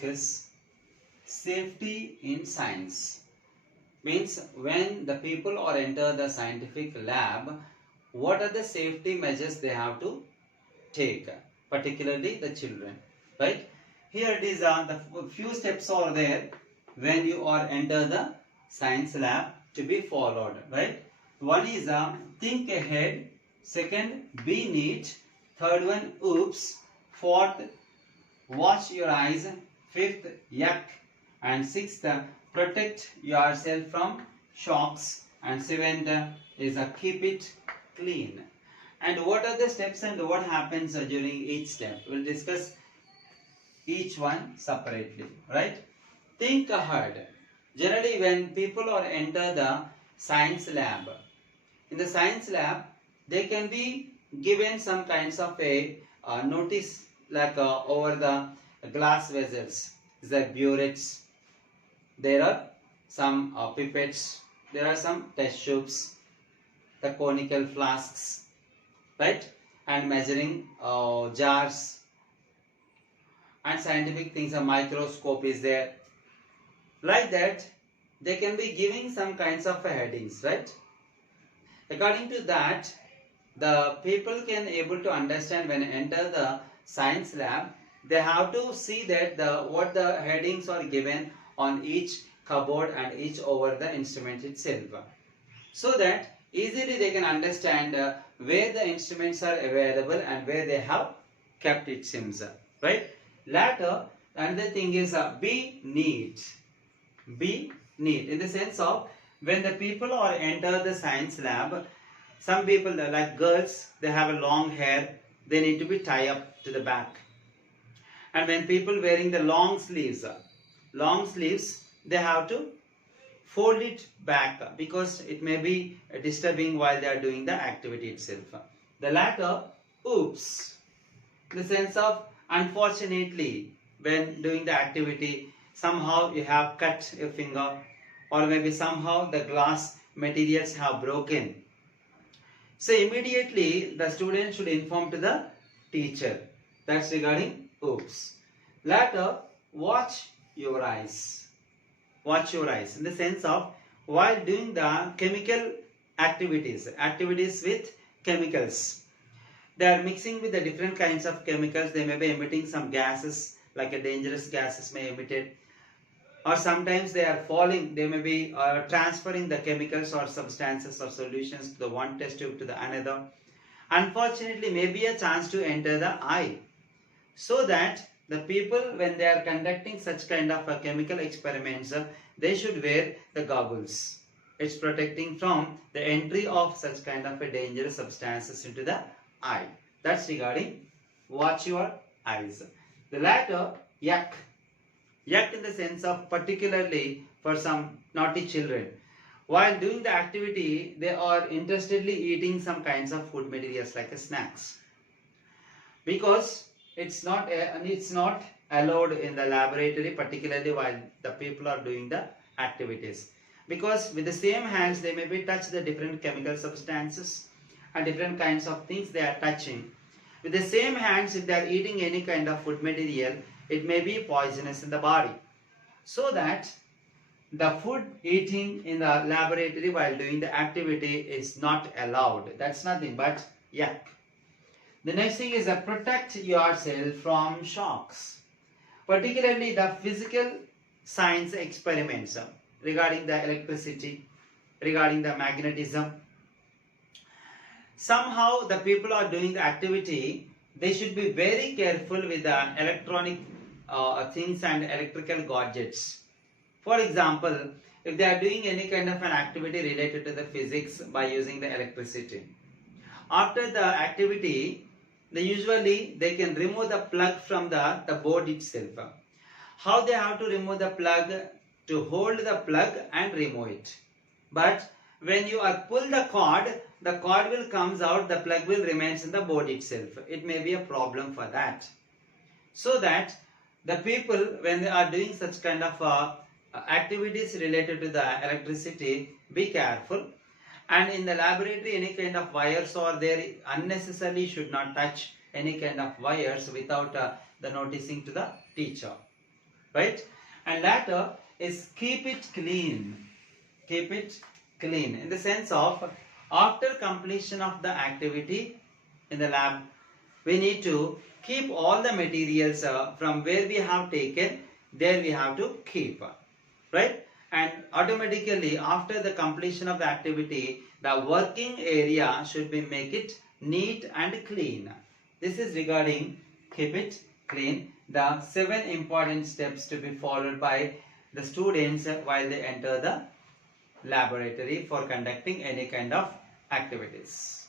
discuss safety in science. Means when the people or enter the scientific lab, what are the safety measures they have to take, particularly the children, right? Here it is, the few steps are there when you are enter the science lab to be followed, right? One is think ahead, second be neat, third one oops, fourth watch your eyes, fifth yuck, and sixth protect yourself from shocks, and seventh is keep it clean. And what are the steps and what happens during each step? We'll discuss each one separately, right? Think ahead. Generally, when people are enter the science lab, in the science lab, they can be given some kinds of a notice like over the glass vessels, the burettes. There are some pipettes. There are some test tubes, the conical flasks, right? And measuring jars and scientific things. A microscope is there. Like that, they can be giving some kinds of headings, right? According to that, the people can able to understand when enter the science lab, they have to see that what the headings are given on each cupboard and each over the instrument itself, so that easily they can understand where the instruments are available and where they have kept it seems, right? Later, another thing is be neat. Be neat in the sense of when the people are enter the science lab, some people like girls, they have a long hair, they need to be tied up to the back. And when people wearing the long sleeves, they have to fold it back because it may be disturbing while they are doing the activity itself. The latter, oops, in the sense of unfortunately when doing the activity, somehow you have cut your finger, or maybe somehow the glass materials have broken. So immediately the student should inform to the teacher. That's regarding oops. Later, watch your eyes. Watch your eyes in the sense of while doing the chemical activities with chemicals. They are mixing with the different kinds of chemicals. They may be emitting some gases, like a dangerous gases may emit it. Or sometimes they are falling, they may be transferring the chemicals or substances or solutions to the one test tube to the another. Unfortunately, may be a chance to enter the eye. So that the people, when they are conducting such kind of chemical experiments, they should wear the goggles. It's protecting from the entry of such kind of a dangerous substances into the eye. That's regarding watch your eyes. The latter, yuck. Yuck in the sense of particularly for some naughty children. While doing the activity, they are interestedly eating some kinds of food materials like snacks. Because it's not allowed in the laboratory, particularly while the people are doing the activities. Because with the same hands, they may be touch the different chemical substances and different kinds of things they are touching. With the same hands, if they are eating any kind of food material, it may be poisonous in the body. So that the food eating in the laboratory while doing the activity is not allowed. That's nothing but yuck. The next thing is protect yourself from shocks. Particularly the physical science experiments regarding the electricity, regarding the magnetism. Somehow the people are doing the activity, they should be very careful with the electronic things and electrical gadgets. For example, if they are doing any kind of an activity related to the physics by using the electricity, after the activity, they can remove the plug from the board itself. How they have to remove the plug? To hold the plug and remove it. But when you pull the cord will comes out, the plug will remains in the board itself. It may be a problem for that. So that the people, when they are doing such kind of activities related to the electricity, be careful. And in the laboratory, any kind of wires are there, unnecessarily should not touch any kind of wires without the noticing to the teacher. right? And latter is keep it clean. Keep it clean in the sense of after completion of the activity in the lab, we need to keep all the materials from where we have taken, there we have to keep, right? And automatically after the completion of the activity, the working area should be make it neat and clean. This is regarding keep it clean, the 7 important steps to be followed by the students while they enter the laboratory for conducting any kind of activities.